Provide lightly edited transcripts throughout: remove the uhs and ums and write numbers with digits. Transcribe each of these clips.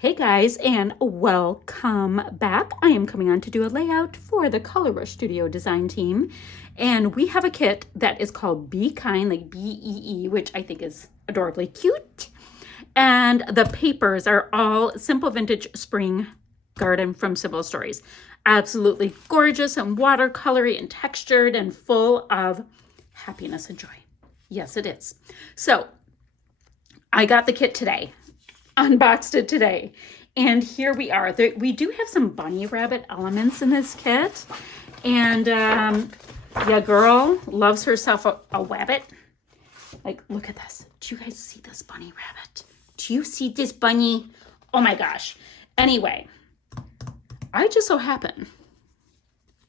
Hey guys, and welcome back. I am coming on to do a layout for the Color Rush Studio design team. And we have a kit that is called Be Kind, like B-E-E, which I think is adorably cute. And the papers are all Simple Vintage Spring Garden from Simple Stories. Absolutely gorgeous and watercolory and textured and full of happiness and joy. Yes, it is. So I got the kit today. Unboxed it today, and here we are. We do have some bunny rabbit elements in this kit, and yeah, girl loves herself a wabbit. Like, look at this. Do you guys see this bunny rabbit? Do you see this bunny? Oh my gosh. Anyway, I just so happen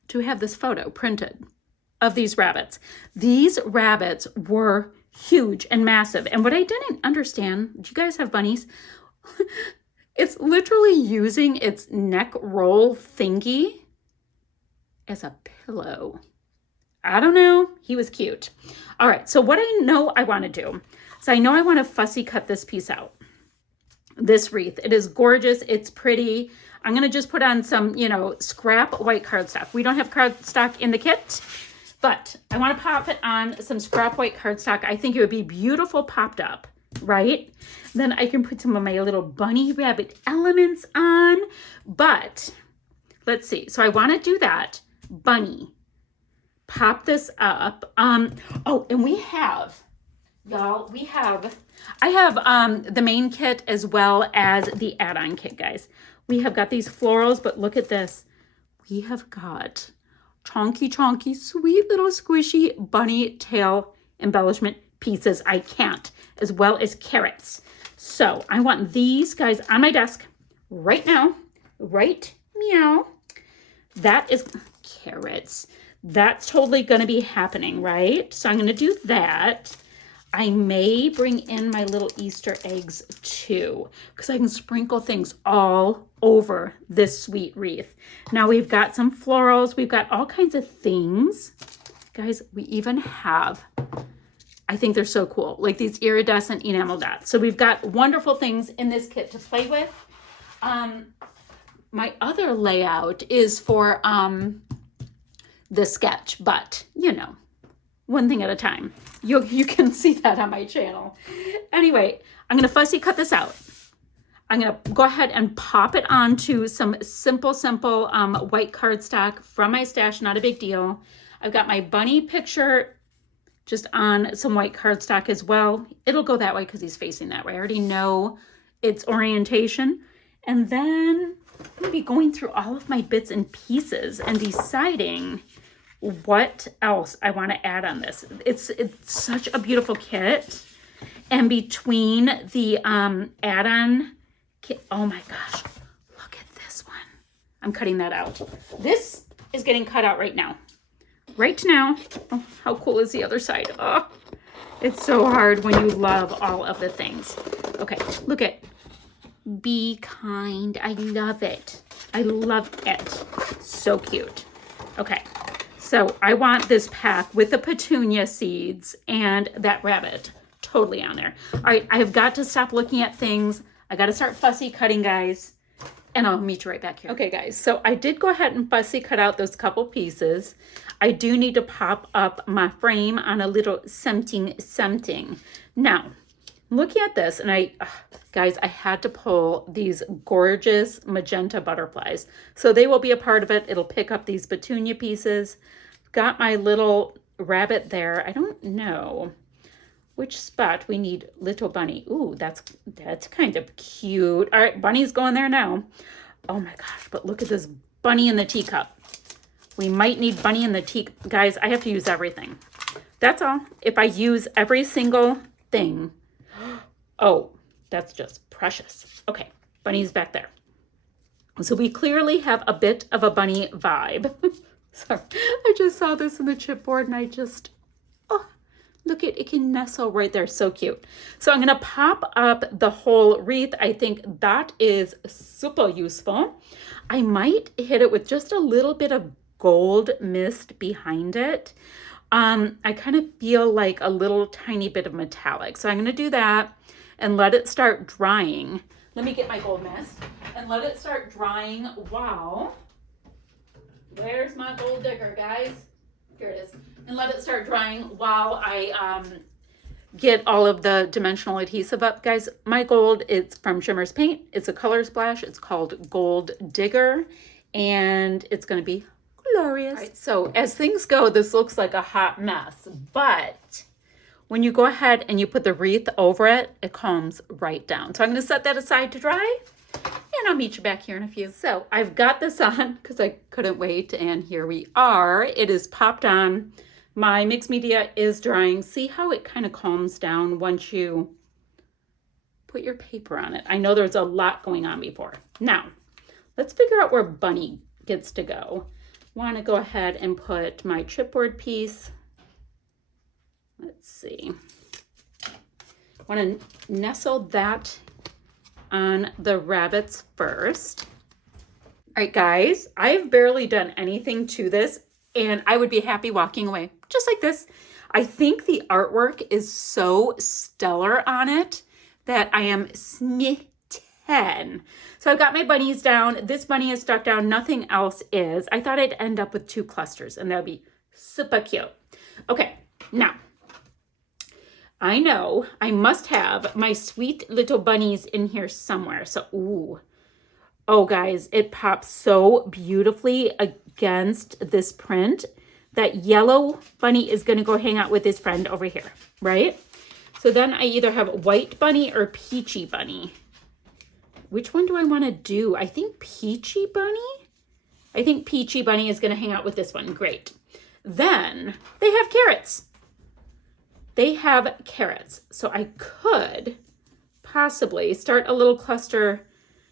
to have this photo printed of these rabbits. These rabbits were huge and massive. And what I didn't understand, do you guys have bunnies? It's literally using its neck roll thingy as a pillow. I don't know. He was cute. All right. So what I know I want to do is I know I want to fussy cut this piece out. This wreath. It is gorgeous. It's pretty. I'm going to just put on some, scrap white cardstock. We don't have cardstock in the kit, but I want to pop it on some scrap white cardstock. I think it would be beautiful popped up, right? Then I can put some of my little bunny rabbit elements on. But let's see. So I want to do that. Bunny. Pop this up. Oh, and we have, y'all, I have the main kit as well as the add-on kit, guys. We have got these florals, but look at this. We have got chonky, sweet little squishy bunny tail embellishment pieces. I can't, as well as carrots. So I want these guys on my desk right now. Right meow. That is carrots. That's totally going to be happening, right? So I'm going to do that. I may bring in my little Easter eggs too, because I can sprinkle things all over this sweet wreath. Now we've got some florals. We've got all kinds of things. Guys, we even have, I think they're so cool, like these iridescent enamel dots. So we've got wonderful things in this kit to play with. My other layout is for the sketch, but one thing at a time. You can see that on my channel. Anyway, I'm going to fussy cut this out. I'm going to go ahead and pop it onto some simple white cardstock from my stash. Not a big deal. I've got my bunny picture just on some white cardstock as well. It'll go that way because he's facing that way. I already know its orientation. And then I'm going to be going through all of my bits and pieces and deciding what else I want to add on this. It's such a beautiful kit. And between the add-on kit, oh my gosh, look at this one. I'm cutting that out. This is getting cut out right now. Right now. Oh, how cool is the other side? Oh, it's so hard when you love all of the things. Okay, look at Be Kind. I love it. I love it. So cute. Okay. So I want this pack with the petunia seeds and that rabbit totally on there. All right, I have got to stop looking at things. I got to start fussy cutting, guys, and I'll meet you right back here. Okay, guys, so I did go ahead and fussy cut out those couple pieces. I do need to pop up my frame on a little something. Now, looking at this, and guys, I had to pull these gorgeous magenta butterflies. So they will be a part of it. It'll pick up these petunia pieces. Got my little rabbit there. I don't know which spot we need little bunny. Ooh, that's kind of cute. All right, bunny's going there now. Oh my gosh, but look at this bunny in the teacup. We might need bunny in the teacup. Guys, I have to use everything. That's all. If I use every single thing. Oh, that's just precious. Okay, bunny's back there. So we clearly have a bit of a bunny vibe. Sorry, I just saw this in the chipboard and I just, look at it can nestle right there. So cute. So I'm going to pop up the whole wreath. I think that is super useful. I might hit it with just a little bit of gold mist behind it. I kind of feel like a little tiny bit of metallic. So I'm going to do that and let it start drying. Let me get my gold mist and let it start drying while, where's my gold digger, guys? Here it is. And let it start drying while I get all of the dimensional adhesive up. Guys, my gold, it's from Shimmer's Paint. It's a color splash. It's called Gold Digger, and it's going to be glorious. Right, so as things go, this looks like a hot mess, but when you go ahead and you put the wreath over it, it calms right down. So I'm going to set that aside to dry, and I'll meet you back here in a few. So I've got this on because I couldn't wait, and here we are. It is popped on. My mixed media is drying. See how it kind of calms down once you put your paper on it. I know there's a lot going on before. Now, let's figure out where Bunny gets to go. Want to go ahead and put my chipboard piece. Let's see. Want to nestle that on the rabbits first. All right, guys, I've barely done anything to this, and I would be happy walking away just like this. I think the artwork is so stellar on it that I am smitten. So I've got my bunnies down. This bunny is stuck down. Nothing else is. I thought I'd end up with 2 clusters, and that would be super cute. Okay, now, I know I must have my sweet little bunnies in here somewhere. So, ooh. Oh, guys, it pops so beautifully against this print. That yellow bunny is going to go hang out with his friend over here, right? So then I either have white bunny or peachy bunny. Which one do I want to do? I think peachy bunny? I think peachy bunny is going to hang out with this one. Great. Then they have carrots. They have carrots. So I could possibly start a little cluster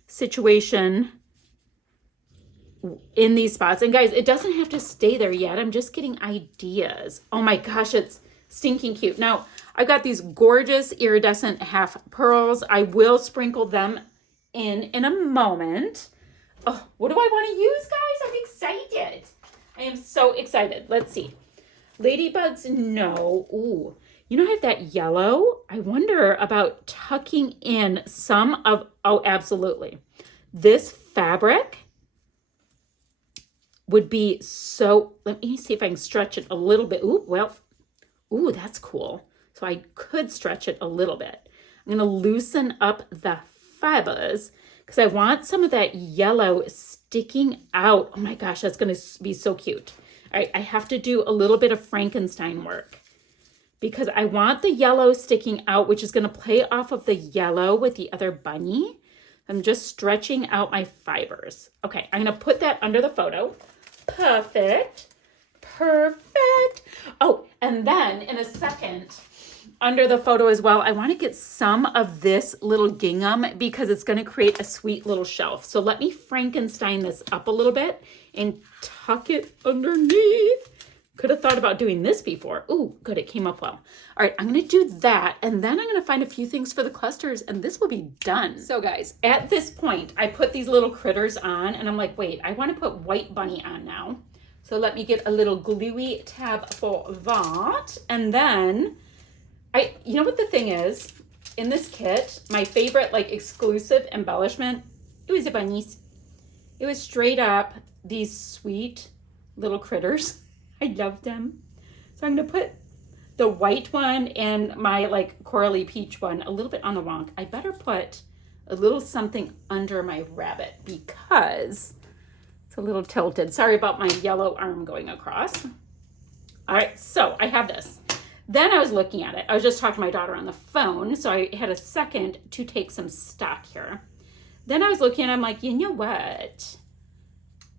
situation in these spots. And guys, it doesn't have to stay there yet. I'm just getting ideas. Oh my gosh, it's stinking cute. Now, I've got these gorgeous iridescent half pearls. I will sprinkle them in a moment. Oh, what do I want to use, guys? I'm excited. I am so excited. Let's see. Ladybugs, no. Ooh, you know, I have that yellow. I wonder about tucking in some of, oh, absolutely. This fabric would be so, let me see if I can stretch it a little bit. Ooh, well, ooh, that's cool. So I could stretch it a little bit. I'm gonna loosen up the fibers because I want some of that yellow sticking out. Oh my gosh, that's gonna be so cute. All right, I have to do a little bit of Frankenstein work because I want the yellow sticking out, which is gonna play off of the yellow with the other bunny. I'm just stretching out my fibers. Okay, I'm gonna put that under the photo. Perfect. Perfect. Oh, and then in a second, under the photo as well, I want to get some of this little gingham because it's going to create a sweet little shelf. So let me Frankenstein this up a little bit and tuck it underneath. Could have thought about doing this before. Ooh, good, it came up well. All right, I'm gonna do that, and then I'm gonna find a few things for the clusters, and this will be done. So guys, at this point, I put these little critters on, and I'm like, wait, I wanna put white bunny on now. So let me get a little gluey tab for that, and then, you know what the thing is? In this kit, my favorite, like, exclusive embellishment, it was the bunnies. It was straight up these sweet little critters. I love them. So I'm going to put the white one and my like corally peach one a little bit on the wonk. I better put a little something under my rabbit because it's a little tilted. Sorry about my yellow arm going across. All right, so I have this. Then I was looking at it. I was just talking to my daughter on the phone, so I had a second to take some stock here. Then I was looking and I'm like, you know what?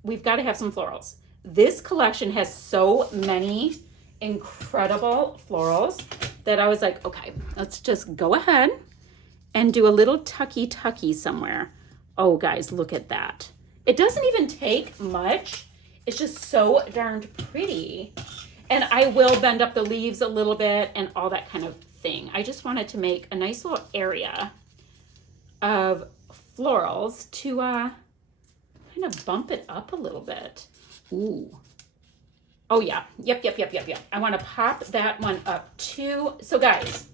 We've got to have some florals. This collection has so many incredible florals that I was like, okay, let's just go ahead and do a little tucky somewhere. Oh, guys, look at that. It doesn't even take much. It's just so darned pretty. And I will bend up the leaves a little bit and all that kind of thing. I just wanted to make a nice little area of florals to kind of bump it up a little bit. Ooh. Oh yeah. Yep. I want to pop that one up too. So guys,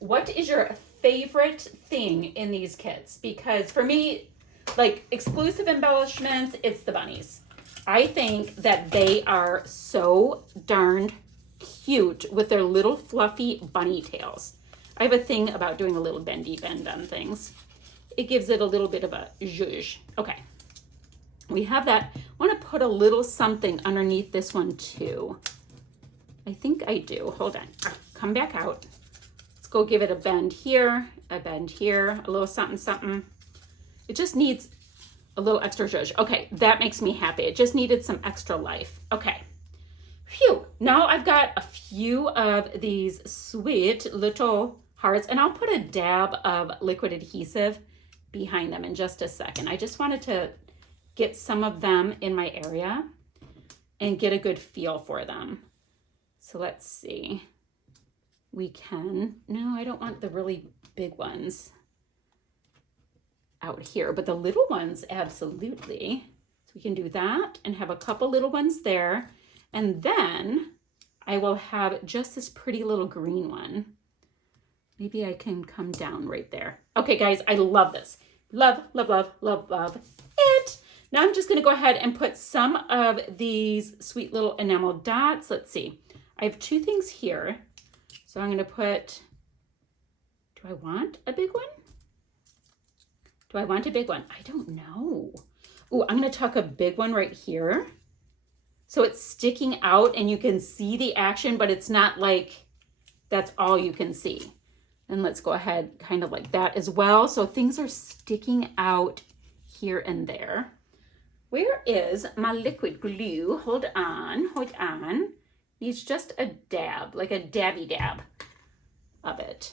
what is your favorite thing in these kits, because for me, like exclusive embellishments, it's the bunnies. I think that they are so darned cute with their little fluffy bunny tails. I have a thing about doing a little bendy bend on things. It gives it a little bit of a zhuzh. Okay, we have that. I want to put a little something underneath this one too. I think I do. Hold on. Come back out. Let's go give it a bend here, a little something, something. It just needs a little extra zhuzh. Okay, that makes me happy. It just needed some extra life. Okay. Phew. Now I've got a few of these sweet little hearts, and I'll put a dab of liquid adhesive behind them in just a second. I just wanted to get some of them in my area and get a good feel for them. So let's see. We can, no, I don't want the really big ones out here, but the little ones, absolutely. So we can do that and have a couple little ones there. And then I will have just this pretty little green one. Maybe I can come down right there. Okay, guys, I love this. Love, love, love, love, love it. Now I'm just gonna go ahead and put some of these sweet little enamel dots. Let's see. I have two things here. So I'm gonna put, do I want a big one? Do I want a big one? I don't know. Ooh, I'm gonna tuck a big one right here. So it's sticking out and you can see the action, but it's not like that's all you can see. And let's go ahead kind of like that as well. So things are sticking out here and there. Where is my liquid glue? Hold on, hold on. Needs just a dab, like a dabby dab of it.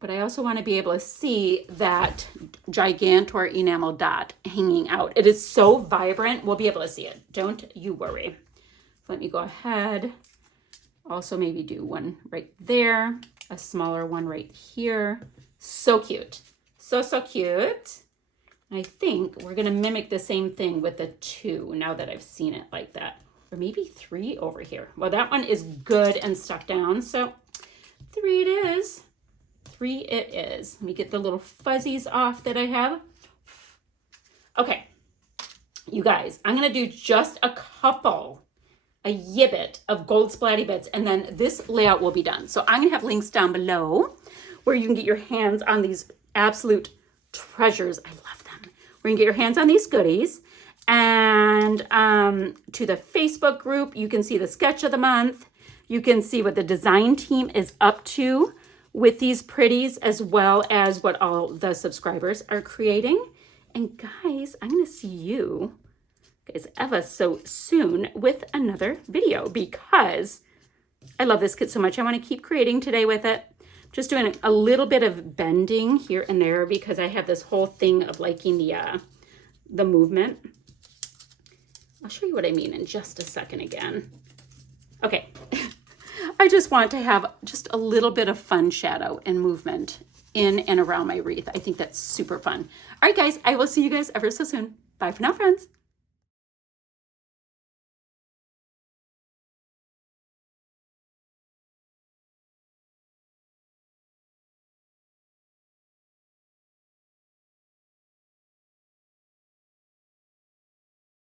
But I also want to be able to see that Gigantor enamel dot hanging out. It is so vibrant, we'll be able to see it. Don't you worry. Let me go ahead. Also maybe do one right there, a smaller one right here. So cute. So, so cute. I think we're gonna mimic the same thing with the 2 now that I've seen it like that. Or maybe 3 over here. Well, that one is good and stuck down, so 3 it is. 3 it is. Let me get the little fuzzies off that I have. Okay, you guys, I'm gonna do just a yibbit of gold splatty bits, and then this layout will be done. So I'm gonna have links down below where you can get your hands on these absolute treasures. I love them. Where you can get your hands on these goodies. And to the Facebook group, you can see the sketch of the month. You can see what the design team is up to with these pretties, as well as what all the subscribers are creating. And guys, I'm gonna see you guys ever so soon with another video, because I love this kit so much. I want to keep creating today with it. Just doing a little bit of bending here and there because I have this whole thing of liking the movement. I'll show you what I mean in just a second again. Okay, I just want to have just a little bit of fun shadow and movement in and around my wreath. I think that's super fun. All right, guys, I will see you guys ever so soon. Bye for now, friends.